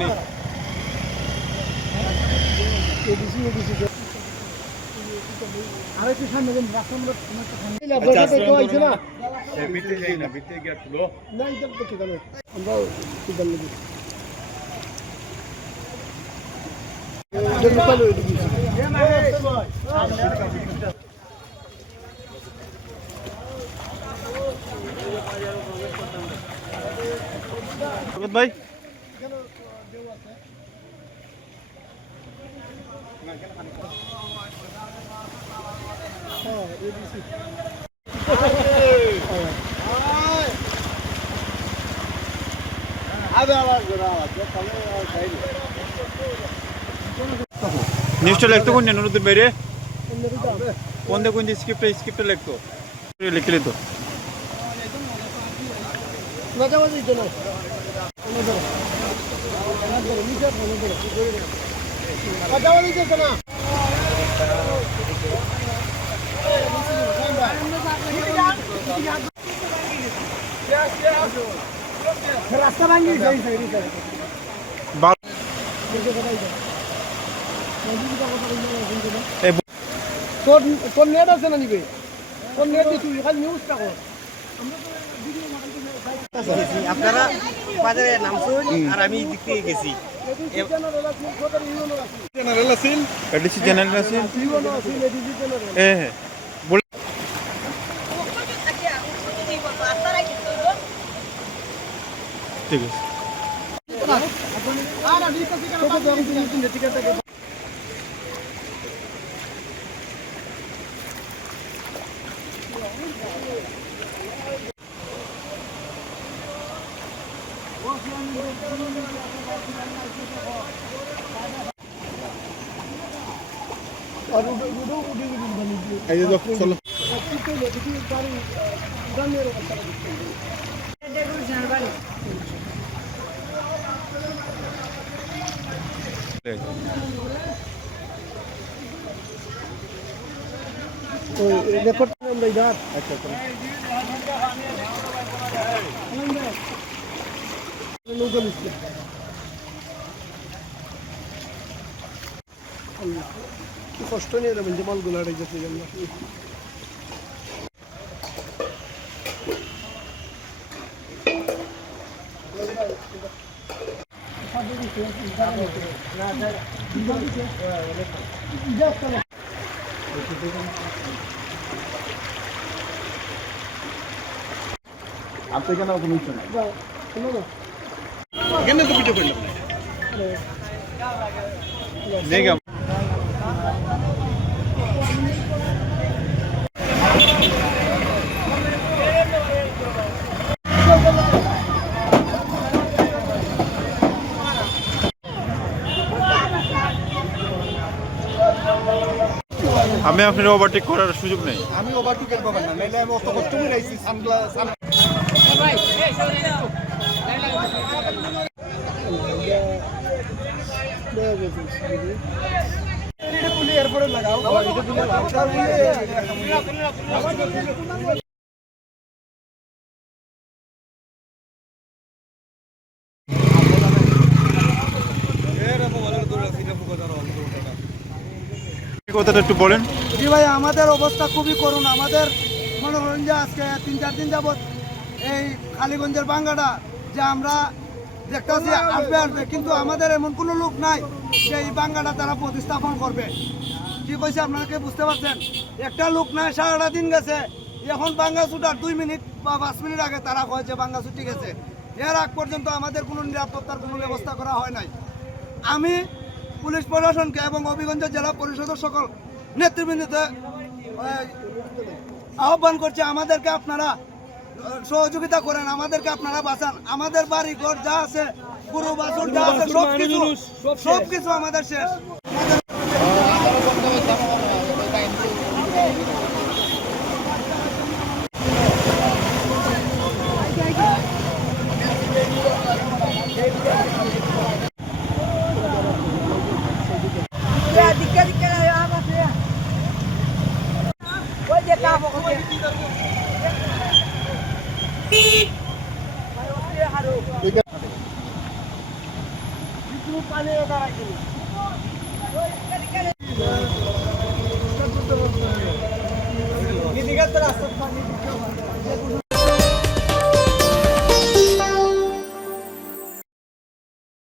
নেই। ভাই নিউজটা লিখতো কোন নুরুদ্দিন বাইরে কোন স্ক্রিপ্টটা লিখতো লিখলে তো রাস্তা ভাঙ্গি তোর নেট আছে না নিবে তোর নেট দিয়ে তুই খালি নিউজটা কর আপনারা বাজারে নামছুন আর আমি দিক থেকে গেছি জেনারেল আছেন এডিসি জেনারেল আছে হ্যাঁ ঠিক আছে চলো রেকর্ড আমরা ইধার আচ্ছা লোকাল কি কষ্ট নিয়ে যাবেন যে মালগুলো আড়াই যাচ্ছে আমরা আপনি কেন অনুষ্ঠান এখানে তো ভিডিও করলাম দেখে আমি আপনার ওভারটেক করার সুযোগ নেই আমি ওভারটেকের পাবেন না নাইলে আমি অত কষ্ট করে আইছি সানগ্লাস এরপরে লাগাও কথাটা একটু বলেন জি ভাই আমাদের অবস্থা খুবই করুণ আমাদের মনে করেন যে আজকে 3-4 দিন যাবৎ এই কালীগঞ্জের বাঙ্গাটা যে আমরা দেখতেছি আসবে কিন্তু আমাদের এমন কোনো লোক নাই যে এই বাঙ্গাটা তারা প্রতিস্থাপন করবে কি কইছে আপনাকে বুঝতে পারছেন একটা লোক নাই সারাটা দিন গেছে এখন বাঙ্গা ছুটার 2 মিনিট বা 5 মিনিট আগে তারা কয় যে বাঙ্গা ছুটি গেছে এর আগ পর্যন্ত আমাদের কোনো নিরাপত্তার কোনো ব্যবস্থা করা হয় নাই আমি পুলিশ প্রশাসনকে এবং হবিগঞ্জ জেলা পরিষদের সকল নেতৃবৃন্দকে আহ্বান করছে আমাদেরকে আপনারা সহযোগিতা করেন আমাদেরকে আপনারা বাঁচান আমাদের বাড়ি ঘর যা আছে গরু বাছুর যা আছে সবকিছু আমাদের শেষ রাস্তা